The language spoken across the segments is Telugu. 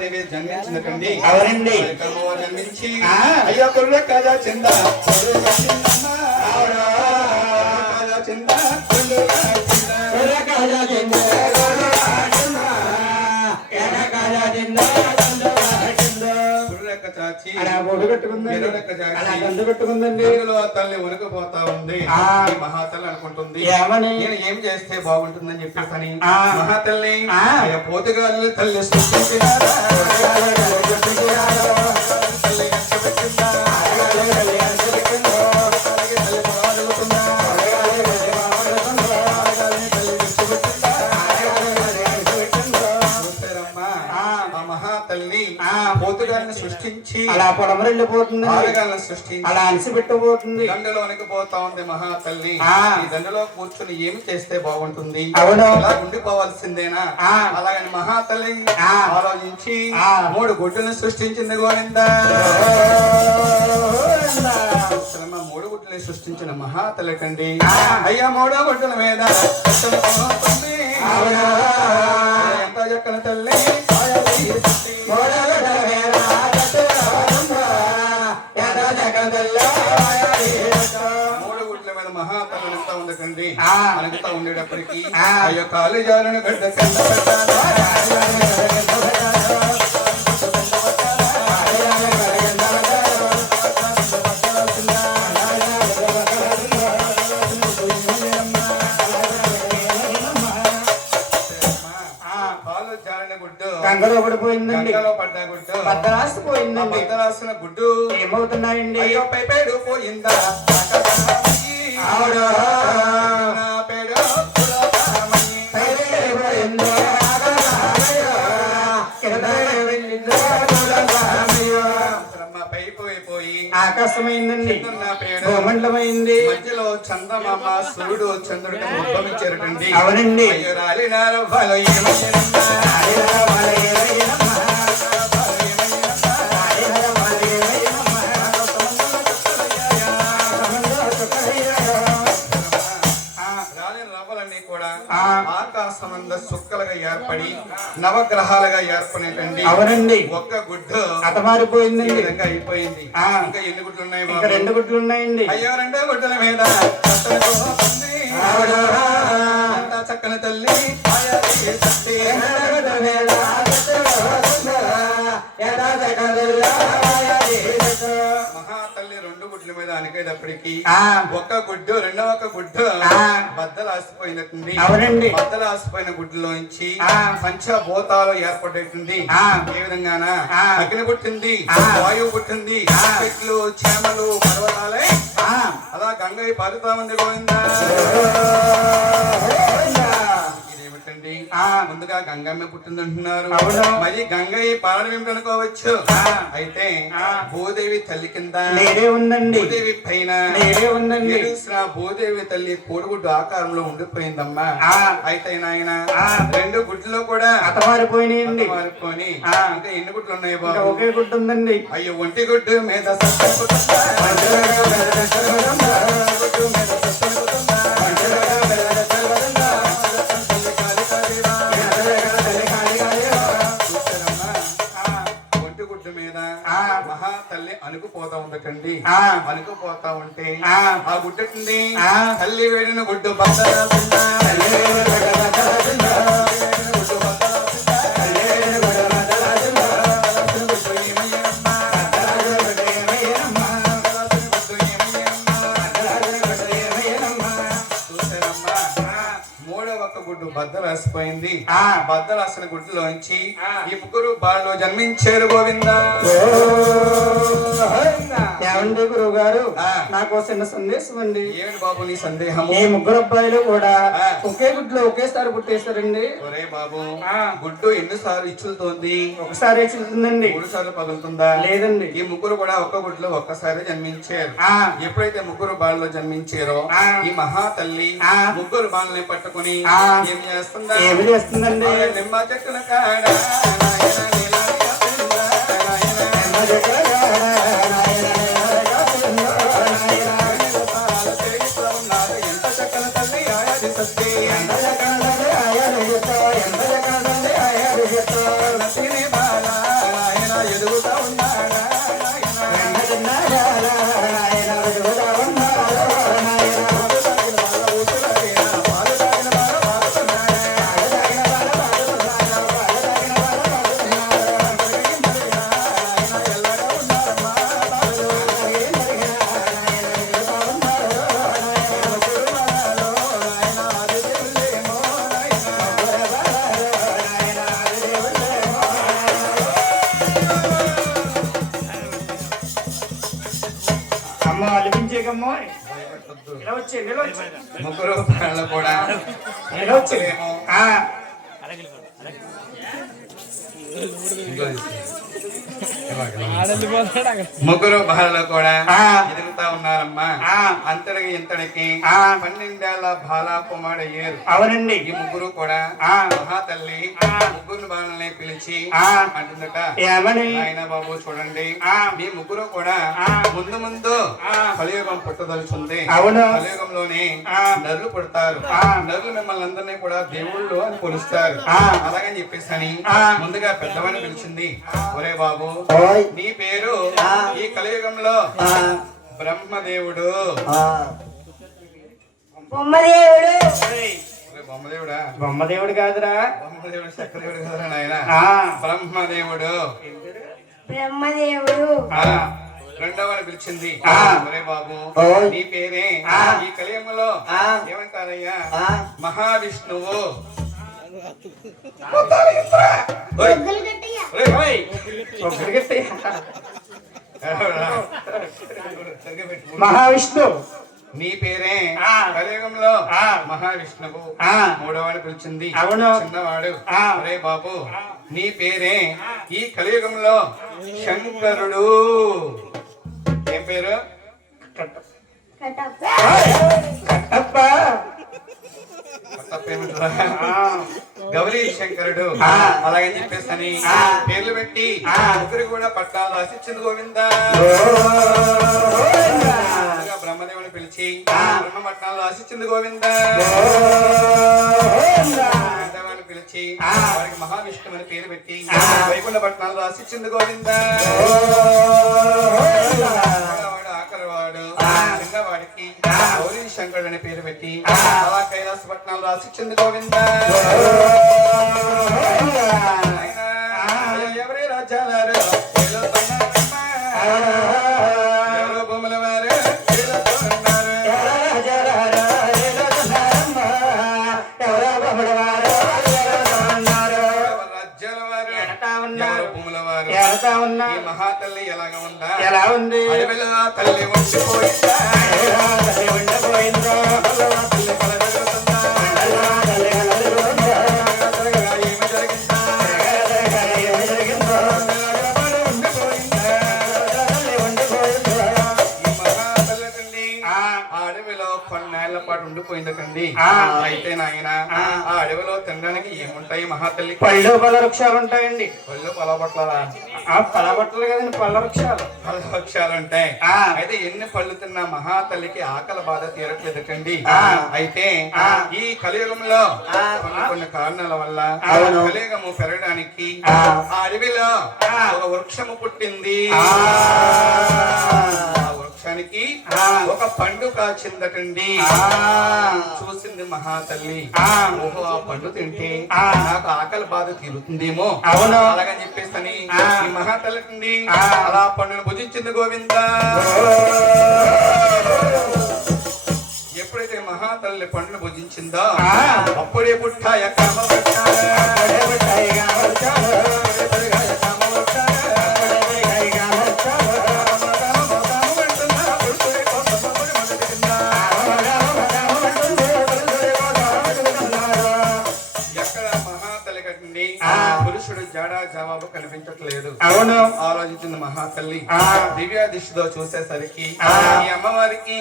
దేవి జన్మించిందండి. అవునండి. జన్మించి అయ్యా కొర్ర కాజా చింద తల్లి ఉనకపోతా ఉంది. మహాతల్లి అనుకుంటుంది నేను ఏం చేస్తే బాగుంటుందని చెప్పేసి మహాతల్లి పోతుగాలు తల్లి సృష్టించినారా పోతుగాలను సృష్టించి అలా పొడమరెళ్ళిపోతుంది, సృష్టించి అలా అలసిపెట్టబోతుంది. దండలో వణికిపోతా ఉంది మహాతల్లి. ఈ దండలో కూర్చుని ఏమి చేస్తే బాగుంటుంది, అవును అలా ఉండిపోవాల్సిందేనా? అలాగని మహాతల్లి ఆలోచించి 3 గుడ్లను సృష్టించింది. గోవిందా 3 గుడ్లని సృష్టించిన మహాతల్లి కండి అయ్యా 3వ గుడ్డల మీద ఎంత చక్కని తల్లి మహాతల్లితా ఉండకండి అనగుతా ఉండేటప్పటికీ అయ్యో కాలు జాలను గడ్డ గంగలో పడిపోయిందండి, పడ్డా గుడ్డు బద్దరాసిపోయిందండి. బద్దరాసిన గుడ్డు ఏమవుతున్నాయండి? అయ్యో పైపేడు పోయిందా ఆకాశమైందండి, భూమండలమైంది. మధ్యలో చందమామ సూర్యుడు చంద్రుడిని ఉద్భవించారండి. అవునండి. ఆకాశమంద సుక్కలుగా ఏర్పడి నవగ్రహాలుగా ఏర్పడినటువంటి అవునండి. ఒక్క గుడ్డు అతమారిపోయిందండి, అయిపోయింది. ఇంకా ఎన్ని గుడ్లు ఉన్నాయి? ఇంకా 2 గుడ్లు ఉన్నాయండి. అయ్యో 2 గుడ్డల మీద చక్కని తల్లి మహాతల్లి 2 గుడ్ల మీద అనికేటప్పటికి ఒక్క గుడ్డు రెండవ గుడ్డు బద్దలాసిపోయినట్టుంది. అవునండి. బద్దలాసిపోయిన గుడ్డులోంచి పంచభూతాలు ఏర్పడేటుంది. ఏ విధంగానా అగ్ని పుట్టింది, వాయువు పుట్టింది, చెట్లు చేమలు పర్వతాలే అలా గంగయ్య పారుతా ఉంది. గోవిందా ముందుగా గంగమ్మ పుట్టిందంటున్నారు. మరి గంగయ్య పాలన అనుకోవచ్చు. అయితే భూదేవి తల్లి కింద నేరే ఉందండి, భూదేవి పైన నేరే ఉందండి. భూదేవి తల్లి కోడిగుడ్డు ఆకారంలో ఉండిపోయిందమ్మా. అయితే నాయన 2 గుడ్లు కూడా అతమారిపోయినాయండి. మారిపోయి ఇంకా ఎన్ని గుడ్లు ఉన్నాయి బాబు? ఒకే గుడ్డు ఉందండి. అయ్యో 1 గుడ్డు మీద మహాతల్లి అనుకుపోతా ఉండకండి. అనుకుపోతా ఉంటే ఆ గుడ్డకి తల్లి వేడిన గుడ్డు బద్దరాసిపోయింది. బద్దరాసిన గుడ్డులోంచి ఈ 3 బాలలో జన్మించారు. గోవిందా ఏమండి గురువు గారు, నాకు చిన్న సందేశం అండి. ఏమిటి బాబు నీ సందేహం? ఈ 3 అబ్బాయిలు కూడా ఒకే గుడ్లో ఒకేసారి పుట్టేస్తారండి. ఒరే బాబు, గుడ్డు ఎన్నిసార్లు ఇచ్చుతుంది? ఒకసారి ఇచ్చుతుందండి. 3 సార్లు పగులుతుందా? లేదండి. ఈ 3 కూడా ఒక్క గుడ్లో ఒక్కసారి జన్మించారు. ఎప్పుడైతే 3 బాలలో జన్మించారో ఈ మహాతల్లి 3 బాలని పట్టుకుని ఏం చేస్తుందా? ఏమి చేస్తుందండి? నిమ్మ చెట్టున కాడ ఎంత చక్కల తల్లి ఆయాది సత్తి ఎంత చక్కల తల్లి ఆయాది బాల ఎదుగుతా ఉన్నాడా ముగ్గురు ప్రాణులు కూడా ముగ్గురు బాలలో కూడా ఎదుగుతా ఉన్నారమ్మా. అంతటికి ఇంతటికి 12 ఏళ్ల బాలా కుమారుడు అయ్యారు. అవునండి. ఈ ముగ్గురు కూడా మహాతల్లి ముగ్గురు బాలని పిలిచి అంటుందట, ఆయన బాబు చూడండి, మీ ముగ్గురు కూడా ముందు ముందు కలియుగం పుట్టదలుచుంది. కలియుగంలోనే నరులు పుడతారు. నరులు మిమ్మల్ని అందరినీ కూడా దేవుళ్ళు అని కొలుస్తారు. అలాగని చెప్పేసి అని ముందుగా పెద్దవాడిని పిలిచింది. ఒరే బాబు, నీ పేరు ఈ కలియుగంలో బ్రహ్మదేవుడు. బొమ్మదేవుడా? బొమ్మదేవుడు కాదురా, బొమ్మదేవుడు చక్రదేవుడు కాదురా నాయన, బ్రహ్మదేవుడు. బ్రహ్మదేవుడు రెండవని పిలిచింది. ఒరే బాబు, నీ పేరే ఈ కలియుగంలో ఏమంటారయ్యా? మహావిష్ణువు. మహావిష్ణు. నీ పేరే కలియుగంలో మహావిష్ణువు. మూడవాడు పిలిచింది. చిన్నవాడు, ఒరే బాబు, నీ పేరే ఈ కలియుగంలో శంకరుడు. ఏం పేరు? కట్టప్ప. గౌరీ శంకరుడు. అలాగని చెప్పేసి అని పేర్లు పెట్టి ముగ్గురు కూడా పట్టాలు రాసిచ్చింది గోవిందా. బ్రహ్మదేవుని పిలిచి బ్రహ్మ పట్టాలు రాసిచ్చింది గోవిందా. బ్రహ్మదేవుని పిలిచి వారికి మహావిష్ణువు అని పేరు పెట్టి వైకుంఠ పట్టాలు రాసిచ్చింది గోవిందా. ఆఖరి వాడు చిన్నవాడికి గౌరీ శంకరుడు అని పేరు పెట్టి అలా కైలాస పట్నాలు రాసిచ్చింది గోవిందా. ఎవరి రాజ్యాలు ఎవరో బొమ్మల వారు ఈ మహాతల్లి ఎలాగా ఉందా? ఎలా ఉంది? అడవిలో తల్లి ఉండిపోయిందా? కొన్నేళ్ల పాటు ఉండిపోయింది కండి. అయితే నాయన ఆ అడవిలో తినడానికి ఏముంటాయి మహాతల్లి? పళ్ళు పళ్ళ వృక్షాలు ఉంటాయండి. పళ్ళు పొలబొట్లలా? పొలబొట్టలు కదండి, పళ్ళ వృక్షాలు. పళ్ళ వృక్షాలు ఉంటాయి. అయితే ఎన్ని పళ్ళు తిన్నా మహాతల్లికి ఆకలి బాధ తీరట్లేదు కండి. అయితే ఈ కలియుగంలో కొన్ని కారణాల వల్ల కలియుగము పెరగడానికి ఆ అడవిలో ఒక వృక్షము పుట్టింది. వృక్షానికి ఒక పండు కాచిందటండి. చూసింది మహాతల్లి, ఓహో ఆ పండు తింటే నాకు ఆకలి బాధ తీరుతుందేమో అలాగని చెప్పేసి ఈ మహాతల్లి అలా పండును భుజించింది గోవిందా. ఎప్పుడైతే మహాతల్లి పండును భుజించిందో అప్పుడే పుట్టాయ కామ పురుషుడు జాడా జవాబు కనిపించట్లేదు. అవును, ఆలోచించింది మహాతల్లి. దివ్య దిశలో చూసేసరికి ఈ అమ్మవారికి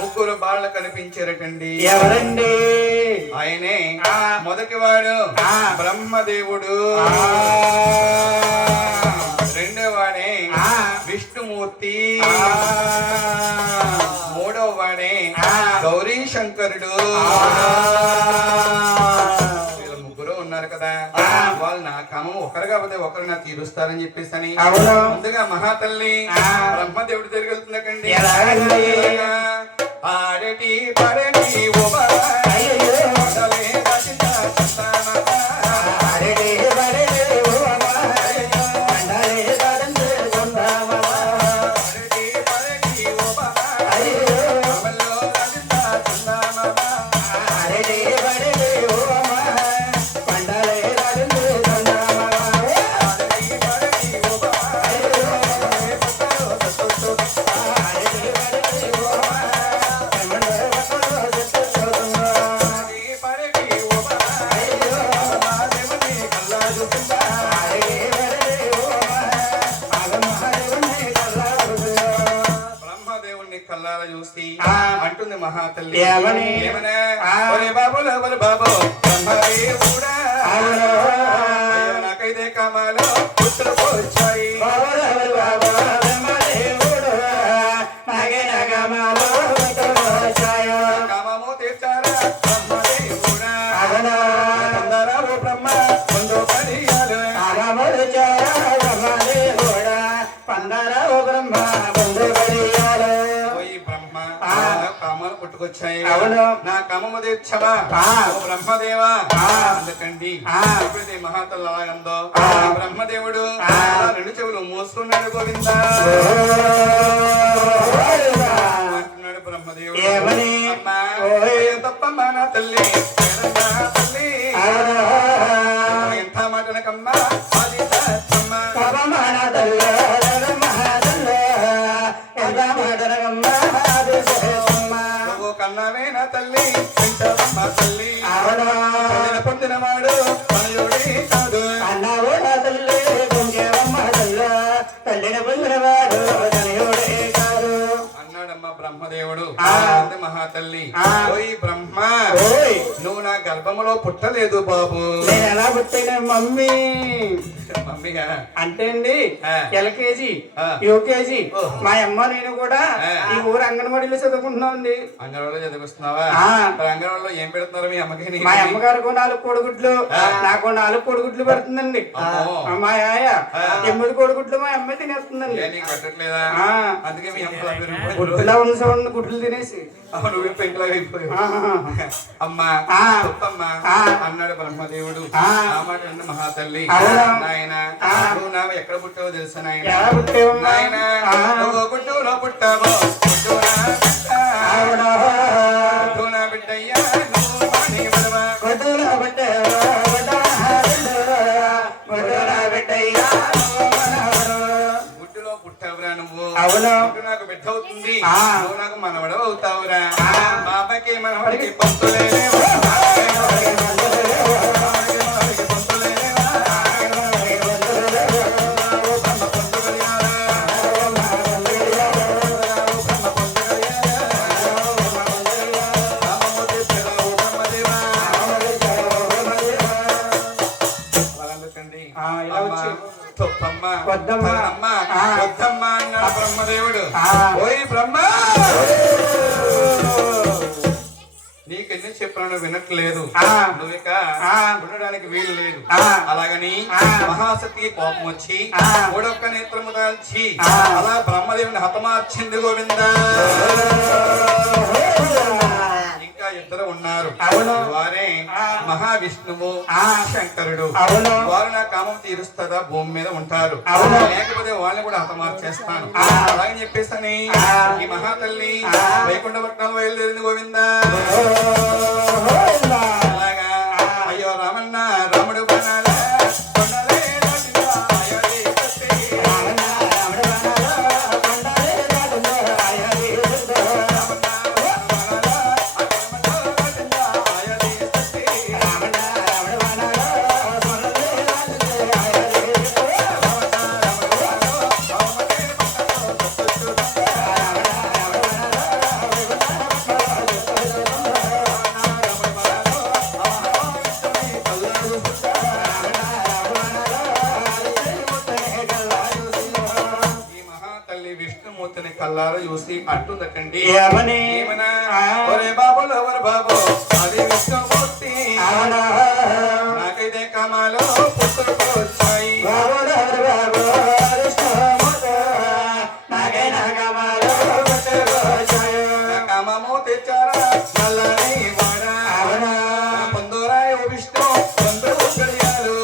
ముగ్గురు బాలు కనిపించారటండి. ఎవరండి? ఆయనే మొదటి వాడు బ్రహ్మదేవుడు, రెండో వాడే విష్ణుమూర్తి, మూడవ వాడే గౌరీ శంకరుడు. ఉన్నారు కదా, వాళ్ళు నా కామం ఒక ఒకరు కాకపోతే ఒకరు నా తీరుస్తారని చెప్పేసి అని అవును. ముందుగా మహాతల్లి ఆ. బ్రహ్మదేవుడి దగ్గరికి వెళ్తుందకండి. ఎలాగండి? ఆడటి పడటి ఓ బాబా, అయ్యయ్యో. కొండలే దాటిన సంతానమా. అరెడే బరెడే ఓ అమ్మ, కొండలే దాటందే కొండమా. ఆడటి పడటి ఓ బాబా, అయ్యయ్యో. కమల్లో దాటిన సంతానమా. అరెడే బరెడే ఓ అమ్మ, కొండలే దాటందే కొండమా. ఆడటి పడటి ఓ బాబా, కమలే పుట్టలో సత్తు. అరెడే బరెడే ఓ అమ్మ, కొండలే దాటందే కొండమా. ఆడటి పడటి ఓ బాబా, మహాదేవుని కల్లా చూసిందా. అరెడే బరెడే ఓ అమ్మ, మహాదేవుని కల్లాడుతుందా. బ్రహ్మదేవుణ్ణి కల్లార చూసి ఆ. అంటుంది మహాతల్లి. ఏమని? ఏమనే? ఆ. ఒరే బాబులు ఒరే బాబు బ్రహ్మదేవుడా, అవును. అయ్యో నాకైతే కామాలు పుట్టుకొచ్చాయి. బావరావు బాబా బ్రహ్మదేవుడు, నాగిన గమలు వచ్చాయో. కామము తీర్చారా బ్రహ్మదేవుడా, అవును. తొందరవు బ్రహ్మ ముందు పడియాలు. అగములు చేర బ్రహ్మదేవుడు, పందరావు బ్రహ్మ ముందు పడియారు. పోయి బ్రహ్మ ఆ. కామాలు పుట్టుకొచ్చాయి. అవును. నా కామము తీర్చవా ఆ. ఓ బ్రహ్మదేవా. ఆ. అందుకండి ఆ. ఎప్పుడైతే మహాతల్లి అలాగందో ఆ. బ్రహ్మదేవుడు ఆ. ఆ రెండు చెవులు మూసుకున్నాడు గోవిందా అంటున్నాడు బ్రహ్మదేవుడు. ఏమని? అమ్మా, ఓయ్. అయ్యో తప్పమ్మా నా తల్లి, ఏడమ్మా తల్లి. ఎంత మాటనకమ్మా అది సత్తమ్మా. పవమాన తల్ల మహాదల్ల ఎంత మాటనగమ్మ అది సహసమ్మ. నువ్వు కన్నావే నా తల్లి, పెంచవమ్మా తల్లి. అవును. పొందినవాడు మనయుడే కాదు. అన్నావు నా తల్లి కొంచెమమ్మ తల్ల, తల్లిని పొందినవాడు తనయుడే కాదు. అన్నాడమ్మా బ్రహ్మదేవుడు. ఆ. అంది మహాతల్లి, ఆ. ఓయ్ బ్రహ్మ, ఓయ్, నువ్వు నా గర్భములో పుట్టలేదు బాబు. నేను ఎలా పుట్టిన మమ్మీ మమ్మీగా అంటే అండి ఆ. ఎల్కేజీ ఆ. యూకేజీ ఓహ్. మా అమ్మ నేను కూడా ఆ. ఈ ఊరు అంగన్వాడీలో చదువుకుంటున్నాం అండి. అంగన్వాడలో చదివిస్తున్నావా? ఆ. మరి అంగన్వాడలో ఏం పెడుతున్నారు మీ అమ్మకి నీకు? మా అమ్మగారికి 4 కోడిగుడ్లు ఆ. నాకు 4 కోడిగుడ్లు పెడుతుందండి. అమ్మో. మా ఆయ ఆ. 8 కోడిగుడ్లు మా అమ్మ తినేస్తుందండి. ఏ నీకు పెట్టట్లేదా? ఆ. అందుకే మీ అమ్మ అలా పెరిగిపోయింది. గుడ్డులా ఉన్న చూడండి గుడ్లు తినేసి. అమ్మ నువ్వు పెంకులాగా అయిపోయావు. ఆహా. అమ్మా ఆ. తప్పమ్మా ఆ. అన్నాడు బ్రహ్మదేవుడు. ఆ. ఆ మాట విన్న మహాతల్లి, అవునా? నాయన ఆ. నువ్వు నా ఎక్కడ పుట్టావో తెలుసా నాయన? ఎలా పుట్టావమ్మా? నాయన ఆ. నువ్వు గుడ్డూలో పుట్టావో, గుడ్డూనా బిడ్డ. ఆవిడ గుడ్డూనా బిడ్డయ్యా నువ్వు మానేవడవా. గుడ్డులా పెట్టావా, గుడ్డులా పెట్టయ్యా నువ్వు మనవడు. గుడ్డులో పుట్టావురా నువ్వు. అవును. గుడ్డు నాకు బిడ్డ అవుతుంది. ఆ. నువ్వు నాకు మనవడు అవుతావురా. ఆ. మా అబ్బాయికి మనవడికి పంతులేవా. మనవడికి పంతులేవా. ఆ, ఇలా వచ్చి. వద్దమ్మా. ఆ. వద్దమ్మా అన్నాడు బ్రహ్మదేవుడు. ఆ. ఓయ్ బ్రహ్మ, నీకెన్ని చెప్పినా వినట్లేదు. ఆ. నువ్విక ఆ. ఉండడానికి వీలు లేదు. ఆ. అలాగని ఆ. మహాశక్తికి కోపం వచ్చి ఆ. మూడొక్క నేత్రము దాల్చి ఆ. అలా బ్రహ్మదేవుని హతమార్చింది గోవిందా. ఇంకా ఇద్దరు ఉన్నారు. అవును. వారే ఆ. మహావిష్ణువు, ఆ. శంకరుడు. అవును. వారు నా కామం తీరుస్తుందా భూమి మీద ఉంటారు. అవును. లేకపోతే వాళ్ళని కూడా హతమార్చేస్తాను. ఆ. అలాగని చెప్పేసని ఆ. ఈ మహాతల్లి ఆ. వైకుంఠ పట్టణాలు బయలుదేరింది గోవిందా. అలాగా అయ్యో రామన్న రాముడు బనాల కొండలే దాటిన అయోధ్య వచ్చి. రామన్న విష్ణుమూర్తిని కల్లారా చూసి అంటుందటండి. ఏమని? ఏమనా? ఒరే బాబులు ఎవరు బాబు అది విష్ణుమూర్తి. నాకైతే కామాలు పుట్టుకొచ్చాయి కామము తెచ్చారా నల్లని వాడా పొందురాయ విష్ణు పొందు గడియాలు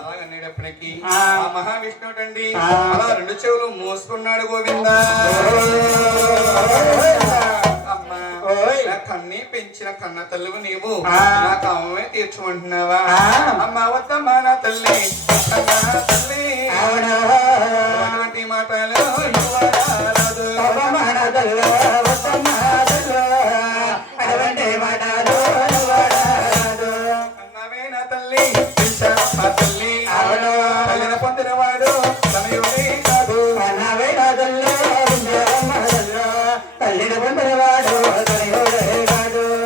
అలాగనేటప్పటికీ ఆ మహావిష్ణువు అండి అలా రెండు చెవులు మూసుకున్నాడు గోవిందా అమ్మా నా కన్ని పెంచిన కన్న తల్లివు నీవు నా కామమే తీర్చుకుంటున్నావా అమ్మ వద్దమ్మా నా తల్లి తల్లి అటువంటి మాటలు ఇవ్వరాదు. అన్నవే నా తల్లి పెంచావా తల్లి తల్లిని పొందినవాడు తనయుడే కాదు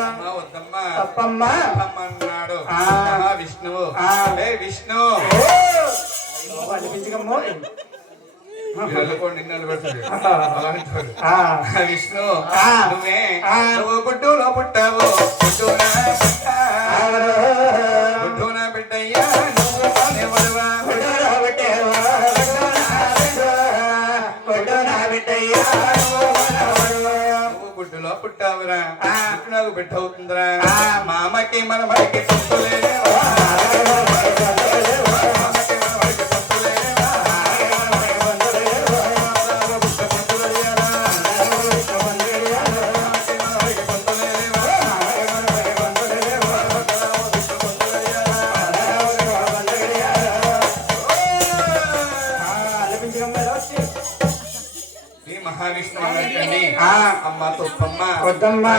అమ్మ వద్దమ్మా తప్పమ్మా అమ్మన్నాడు మహావిష్ణువు ఏ విష్ణు అనిపించకమ్మో నిన్ను పెడతాడు విష్ణు నువ్వే నువ్వు గుడ్డులో పుట్టావు గుడ్డున బిడ్డయ్యా నువ్వు కానివ్వడువా నువ్వు గుడ్డులో పుట్టావురా గుడ్డు నాకు బిడ్డ అవుతుందిరా మా అమ్మకి మన మడికి తప్పులేవా అమ్మ తొప్పమ్మ వద్దమ్మా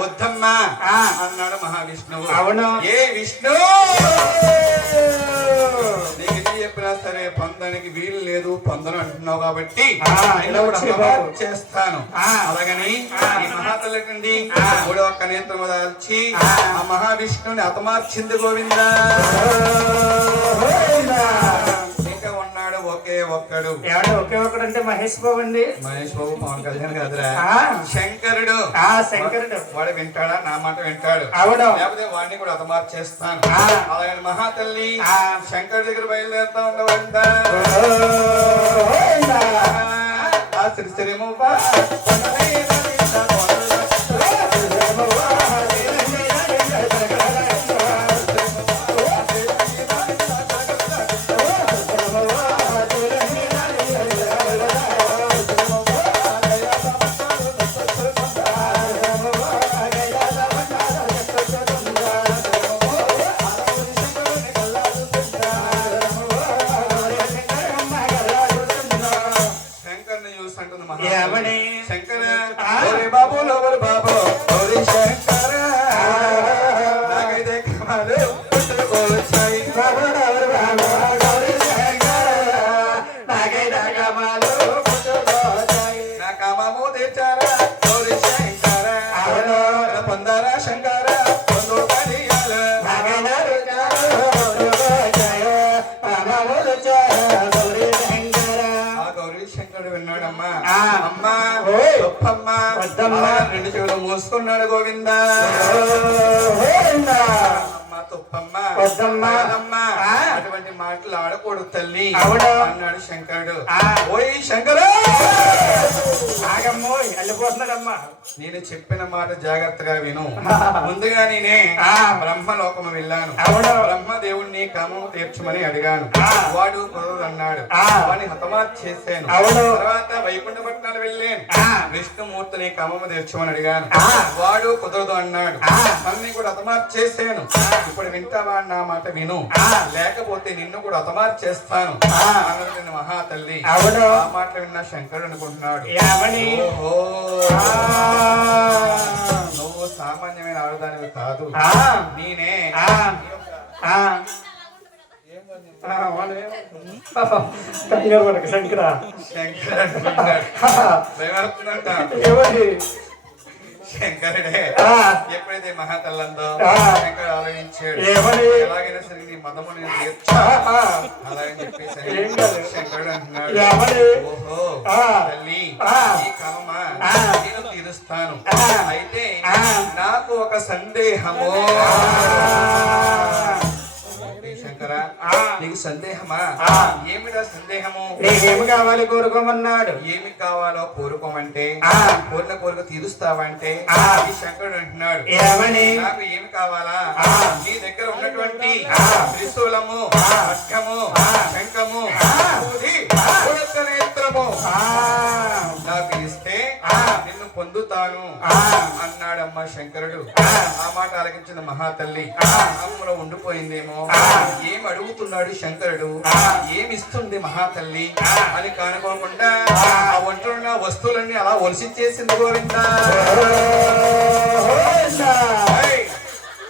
వద్దమ్మా అన్నాడు మహావిష్ణువు అవును ఏ విష్ణు నీకు ఎన్ని చెప్పినా సరే పొందడానికి వీలు లేదు పొందను అంటున్నావు కాబట్టి చేస్తాను అలాగని ఈ మహాతల్లి మూడవ కనేంద్రము దాల్చి ఆ మహావిష్ణుని హతమార్చింది గోవిందా ఇంకా ఉన్నాడు ఒకే ఒక్కడు ఒకే ఒక్కడు అంటే మహేష్ బాబు అండి మహేష్ బాబు పవన్ కళ్యాణ్ కాదురా శంకరుడు శంకరుడు వాడు వింటాడా నా మాట వింటాడు అవును లేకపోతే వాడిని కూడా హతమార్చేస్తాను అలాగే మహాతల్లి శంకరుడి దగ్గర బయలుదేరుతా ఉండవంట ఆ శ్రీశ్రీము శంకర బాబు లోబరు బాబు శంకర నాకైతే కమాలు పుట్టుకొచ్చాయి నా కామము తెచ్చారా గౌరీ శంకర పొందారా శంకర పొందు కడియాలు శంకరుడు విన్నాడమ్మా అమ్మా గొప్పమ్మా రెండు చెవులు మూసుకున్నాడు గోవిందా అమ్మ తొప్పమ్మ అటువంటి మాటలు ఆడకూడదు తల్లి అన్నాడు శంకరుడు ఓయ్ శంకర ఆగమ్మో వెళ్ళిపోతున్నాడమ్మా నేను చెప్పిన మాట జాగ్రత్తగా విను ముందుగా నేనే బ్రహ్మలోకము వెళ్ళాను బ్రహ్మదేవుణ్ణి కామము తీర్చమని అడిగాను వాడు కుదరదు అన్నాడు వాడిని హతమార్చి చేశాను తర్వాత వైకుంఠ పట్టణాలు వెళ్ళాను విష్ణుమూర్తిని కామము తీర్చమని అడిగాను వాడు కుదరదు అన్నాడు నన్ను కూడా హతమార్చి చేశాను ఇప్పుడు వింటావా నా మాట విను లేకపోతే నిన్ను కూడా హతమార్చి చేస్తాను అన్నది మహాతల్లి ఆ మాటలు విన్న శంకరుడు అనుకుంటున్నాడు నువ్వు సామాన్యమైన ఆడదానివి కాదు నేనే శంకర శంకరుడే ఎప్పుడైతే మహాతల్లందో శంకరుడు ఆలోచించాడు ఎలాగైనా సరే నీ మదము నేను తీర్చా అలాగని చెప్పేసి శంకరుడు అంటున్నాడు ఓహో తల్లి ఈ కామమా నేను తీరుస్తాను. ఆ. అయితే ఆ. నాకు ఒక సందేహము. శంకర, ఆ. నీకు సందేహమా? ఆ. ఏమిటా సందేహము? నీకేమి కావాలి కోరుకోమన్నాడు. ఏమి కావాలో కోరుకోమంటే ఆ. కోరిన కోరిక తీరుస్తావంటే ఆ. ఈ శంకరుడు అంటున్నాడు, ఏమని? నాకు ఏమి కావాలా? ఆ. నీ దగ్గర ఉన్నటువంటి ఆ. త్రిశూలము, ఆ. ఖడ్గము, ఆ. శంఖము, ఆ. సూది, ఉడత నేత్రము ఆ. నాకు ఇస్తే ఆ. నిన్ను పొందుతాను ఆ. అన్నాడమ్మ శంకరుడు. ఆ. ఆ మాట ఆలకించిన మహాతల్లి ఆ. అమ్మలో ఉండిపోయిందేమో. ఆ. ఏం అడుగుతున్నాడు శంకరుడు, ఆ. ఏమిస్తుంది మహాతల్లి ఆ. అని కానుకోకుండా ఆ. ఆ ఒంట్లో ఉన్న వస్తువులన్నీ అలా ఒలిసిచ్చేసింది గోవిందా. ఏయ్!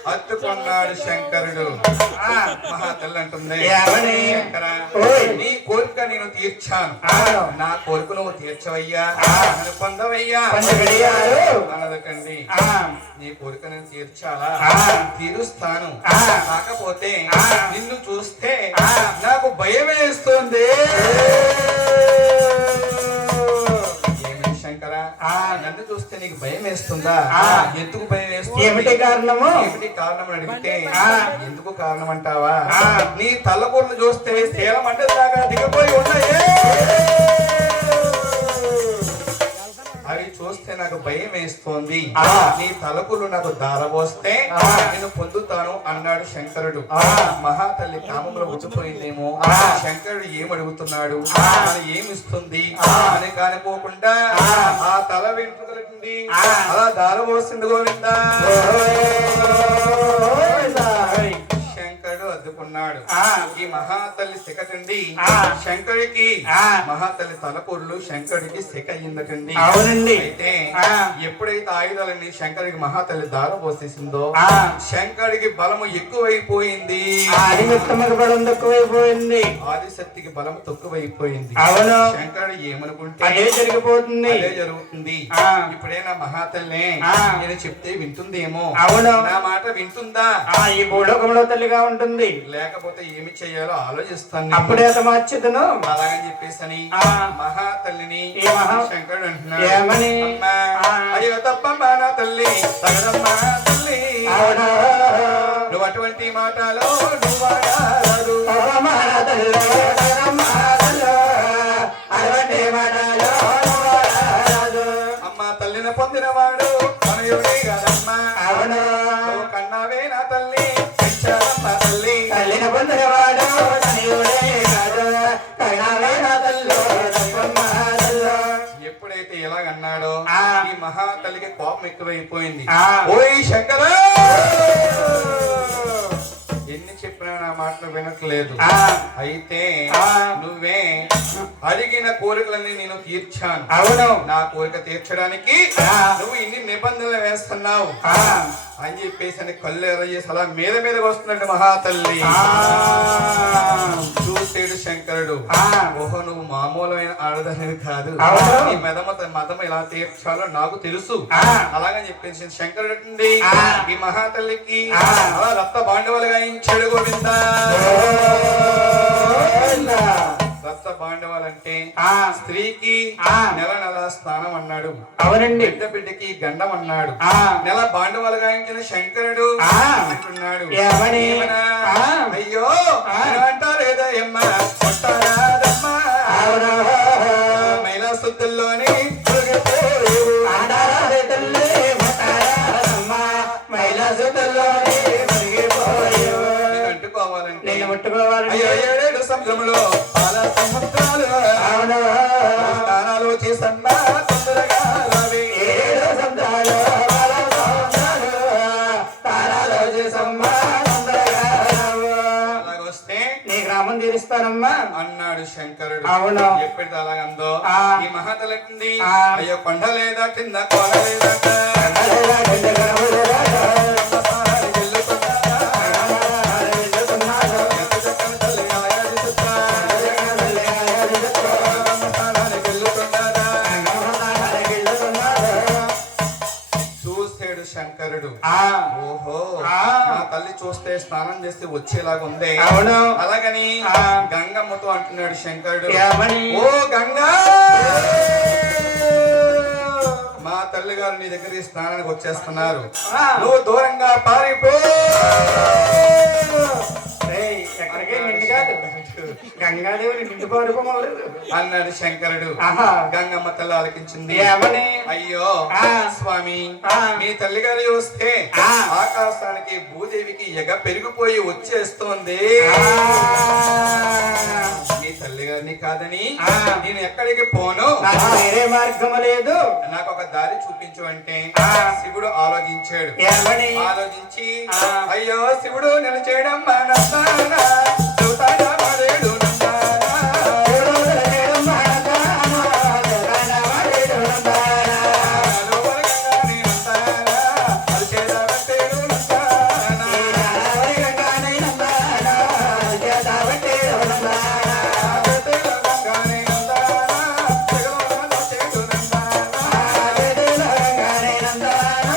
హత్తుకున్నాడు శంకరుడు. ఆ. మహాతల్లి అంటుంది, ఏమని? శంకర, ఓయ్! నీ కోరిక నేను తీర్చాను. ఆ. నా కోరిక నువ్వు తీర్చవయ్యా, ఆ. నన్ను పొందవయ్యా పంచగడియారు. అనదకండి. ఆ. నీ కోరిక నేను తీర్చాలా? ఆ. తీరుస్తాను. ఆ. కాకపోతే ఆ. నిన్ను చూస్తే ఆ. నాకు భయం వేస్తుంది. ఏమి శంకర, ఆ. నన్ను చూస్తే నీకు భయం వేస్తుందా? ఆ. ఎందుకు భయం వేస్తుంది? ఏమిటి కారణము? ఏమిటి కారణం అని అడిగితే ఆ. ఎందుకు కారణం అంటావా? ఆ. నీ తలకూర్లు చూస్తే శీలం అంటే దాకా దిగపోయి ఉన్నాయే. అవి చూస్తే నాకు భయం వేస్తోంది. ఆ. నీ తలకులు నాకు దారబోస్తే ఆ. నేను పొందుతాను అన్నాడు శంకరుడు. ఆ. మహాతల్లి కామంలో ఉచ్చిపోయిందేమో. ఆ. శంకరుడు ఏమడుగుతున్నాడు, ఆ. ఏమిస్తుంది ఆ. అని కానుకోకుండా ఆ. ఆ తల వెంట్రుకలకి ఆ. అలా దారబోసింది గోవిందా. శంకరుడు అద్దుకున్నాడు. ఆ. ఈ మహాతల్లి శిఖటండి ఆ. శంకరుడికి. ఆ. మహాతల్లి తలకూర్లు శంకరుడికి శిఖ అయిందటండి. అవునండి. అయితే ఆ. ఎప్పుడైతే ఆయుధాలన్నీ శంకరుడికి మహాతల్లి దారం పోసేసిందో ఆ. శంకరుడికి బలము ఎక్కువైపోయింది. నిమిత్తముకు బలం తక్కువైపోయింది. ఆదిశక్తికి బలము తక్కువైపోయింది. అవును. శంకరుడు ఏమనుకుంటే అదే జరిగిపోతుంది. అదే జరుగుతుంది. ఆ. ఇప్పుడైనా మహాతల్లి ఆ. నేను చెప్తే వింటుందేమో. అవును. నా మాట వింటుందా? ఈ భూలోకంలో తల్లిగా ఉంటుంది. లేకపోతే ఏమి చేయాలో ఆలోచిస్తాను నేను. అప్పుడే అతమాచ్యుతను. అలాగని చెప్పేసని ఆ. మహాతల్లిని ఏ మహా- శంకరుడు అంటున్నాడు, ఏమని? అమ్మా, ఆ. అయ్యో తప్పమ్మా నా తల్లి, తగదమ్మా తల్లి, అవునా? నువ్వు అటువంటి మాటలో నువ్వు వాడారు. అమ్మా తల్లిని పొందినవాడు మనయుడే కదమ్మా. అవును. నువ్వు కన్నావే నా తల్లి, పెంచావమ్మా తల్లి. తల్లిని పొందినవాడు తనయుడే కాదు, కన్నావే నా తల్లి, తప్పమ్మ తల్లి. ఎప్పుడైతే ఇలాగన్నాడో ఆ. ఈ మహాతల్లికి కోపం ఎక్కువైపోయింది. ఆ. ఓయ్ శంకరా, ఎన్ని చెప్పినా నా మాటలు వినట్లేదు. ఆ. అయితే ఆ. నువ్వే అడిగిన కోరికలన్నీ నేను తీర్చాను. అవును. నా కోరిక తీర్చడానికి ఆ. నువ్వు ఇన్ని నిబంధనలు వేస్తున్నావు ఆ. అని చెప్పేసి అని కళ్ళు ఎర్రయ్యేసి అలా మీద మీదకి వస్తున్నాడు మహాతల్లి. ఆ. చూసేడు శంకరుడు, ఆ. ఓహో నువ్వు మామూలమైన ఆడదానివి కాదు, అవును. నీ మతం ఎలా తీర్చాలో నాకు తెలుసు. ఆ. అలాగని చెప్పేసి శంకరుడు అండి ఆ. ఈ మహాతల్లికి ఆ. అలా రక్త బాండవాలుగా ఇచ్చాడు గోవిందా. రక్త బాండవాలంటే ఆ. స్త్రీకి ఆ. నెల నెల స్నానం అన్నాడు, అవునండి. బిడ్డకి గండం అన్నాడు. ఆ. నెల బాండవాలు గాయించిన శంకరుడు ఆ. అంటున్నాడు, ఏమని? ఏమనా? ఆ. అయ్యో ఆ. అంటారేదమ్మా కొట్టారాదమ్మా, అవును. మహిళా శుద్ధుల్లోని ఆడారాదే తల్లి ముట్టారాదమ్మ, మహిళా సుతుల్లోని మునిగిపోయు. అంటుకోవాలంటే నిన్ను ముట్టుకోవాలంటే అయ్యో ఏడేడు సముద్రములో పాల సముద్రాలు అవును. స్నానాలు చేసన్నా తొందరగా రావే. ఏడు సంతాలు బాల సంతాలు, తారాలు చేసమ్మ తొందరగా రావు. అలాగొస్తే నీ గ్రామం తీరుస్తానమ్మా అన్నాడు శంకరుడు. అవును. ఎప్పటిది అలాగందో ఆ. ఈ మహాతలకి ఆ. అయ్యో కొండ లేదా కింద కొల లేదట, కళ్ళగా కింద గడవలుగా కమ్మసారి వెళ్ళుకున్నాడా, వెళ్తున్నాడు. ఎంత చక్కని తల్లి ఆయాది చుట్టా, కమ్మసారానికి వెళ్ళుకున్నాడా. చూసాడు శంకరుడు, ఆ. ఓహో ఆ. నా తల్లి చూస్తే స్నానం చేస్తే వచ్చేలాగా ఉంది. అవును. అలాగని ఆ. గంగమ్మతో అంటున్నాడు శంకరుడు, ఏమని? ఓ గంగా, మా తల్లి గారు నీ దగ్గర స్నానానికి వచ్చేస్తున్నారు. ఆ. నువ్వు దూరంగా పారిపో ఏయ్, ఎక్కడికి నిండు కాదు గంగాదేవి నిండు పాడుకోమలేదు అన్నాడు శంకరుడు. ఆహా. గంగమ్మ తల్లి ఆలకించింది. ఏమని? అయ్యో ఆ. స్వామి, ఆ. మీ తల్లి గారు వస్తే ఆ. ఆకాశానికి భూదేవికి ఎగ పెరిగిపోయి వచ్చేస్తోంది. మీ తల్లి గారిని కాదని ఆ. నేను ఎక్కడికి పోను, నాకు వేరే మార్గం లేదు. నాకు ఒక దారి చూపించు అంటే ఆ. శివుడు ఆలోచించాడు. ఏమని? ఆలోచించి ఆ. అయ్యో శివుడు నేను చేయడం మానేస్తానా, చూతానా మారేడు నందానా. లోపలగానే నందానా, అరిచేదాబట్టేడు నందానా. లోపలగానే నందానా,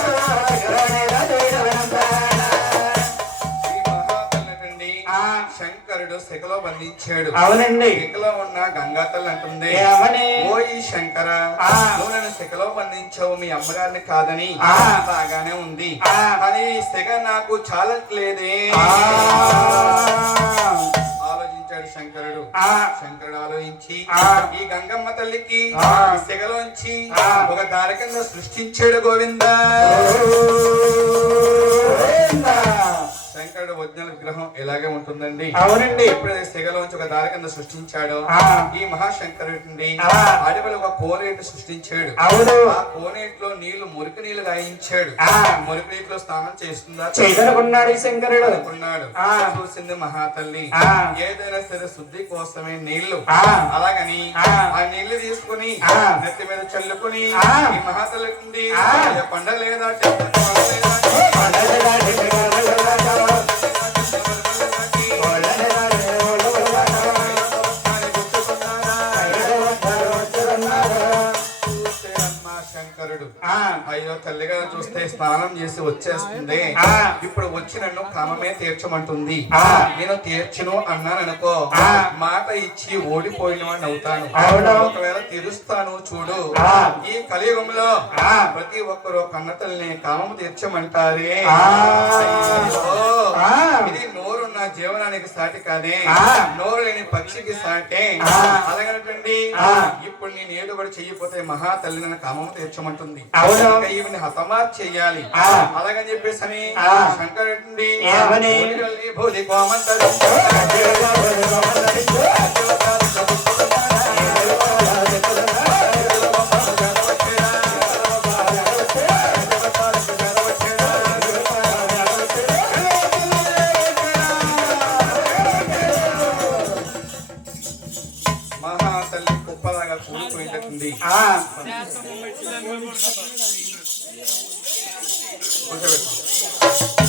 జగలోన చేడు నందానా. ఈ మహాతల్లినండి ఆ. శంకరుడు శిఖలో బంధించాడు. అవునండి. శిఖలో ఉన్న గంగా తల్లి అంటుంది, ఏమని? ఓ ఈ శంకర, ఆ. నువ్వు నన్ను శిఖలో బంధించావు మీ అమ్మగారిని కాదని. ఆ. బాగానే ఉంది, ఆ. కానీ ఈ శిఖ నాకు చాలట్లేదే. ఆలోచించాడు శంకరుడు. ఆ. శంకరుడు ఆలోచించి ఆ. ఈ గంగమ్మ తల్లికి ఆ. ఈ శిఖలోంచి ఆ. ఒక దారి కింద సృష్టించాడు గోవిందా. శంకరుడు వజ్ఞల విగ్రహం ఇలాగే ఉంటుందండి. అవునండి. ఎప్పుడైతే శిఖలోంచి ఒక దారి కింద సృష్టించాడో ఆ. ఈ మహాశంకరుడి ఆ. అడవిలో ఒక కోనేటి సృష్టించాడు. అవును. ఆ కోనేటిలో నీళ్లు మురికి నీళ్లు గాయించాడు. ఆ. మురికి నీటిలో స్నానం చేస్తుందా చేయదనుకున్నాడు ఈ శంకరుడు. అనుకున్నాడు. ఆ. చూసింది మహాతల్లి. ఆ. ఏదైనా సరే శుద్ధి కోసమే నీళ్లు. ఆ. అలాగని ఆ. ఆ నీళ్లు తీసుకుని ఆ. నెత్తి మీద చల్లుకుని ఆ. ఈ మహాతల్లి నుండి ఆ. పండ లేదా పండ లేదా శంకరుడు ఆ. అయ్యో తల్లిగా చూస్తే స్నానం చేసి వచ్చేస్తుంది. ఆ. ఇప్పుడు వచ్చి నన్ను కామమే తీర్చమంటుంది. ఆ. నేను తీర్చును అన్నాను అనుకో, ఆ. మాట ఇచ్చి ఓడిపోయిన వాడిని అవుతాను. అవును. ఒకవేళ తీరుస్తాను చూడు. ఆ. ఈ కలియుగంలో ఆ. ప్రతి ఒక్కరు కన్నతల్ని కామము తీర్చమంటారే. ఆ. అయ్యో, ఆ. ఇది నోరున్న జీవనానికి సాటి కాదే, ఆ. నోరు లేని పక్షికి సాటే. ఆ. అలాగనటండి ఆ. ఇప్పుడు నేను ఏడుబడి చెయ్యిపోతే మహాతల్లి నన్ను కామము తీర్చమంటుంది. అవును. ఇంకా ఈవిని హతమార్ చెయ్యాలి. ఆ. అలాగని చెప్పేసి అని ఆ. శంకరుడి ఏమని? భూది కోమంతరు మహాతల్లి కుప్పలాగా కూలిపోయిందండి. ఆ. కూర్చోబెట్టు.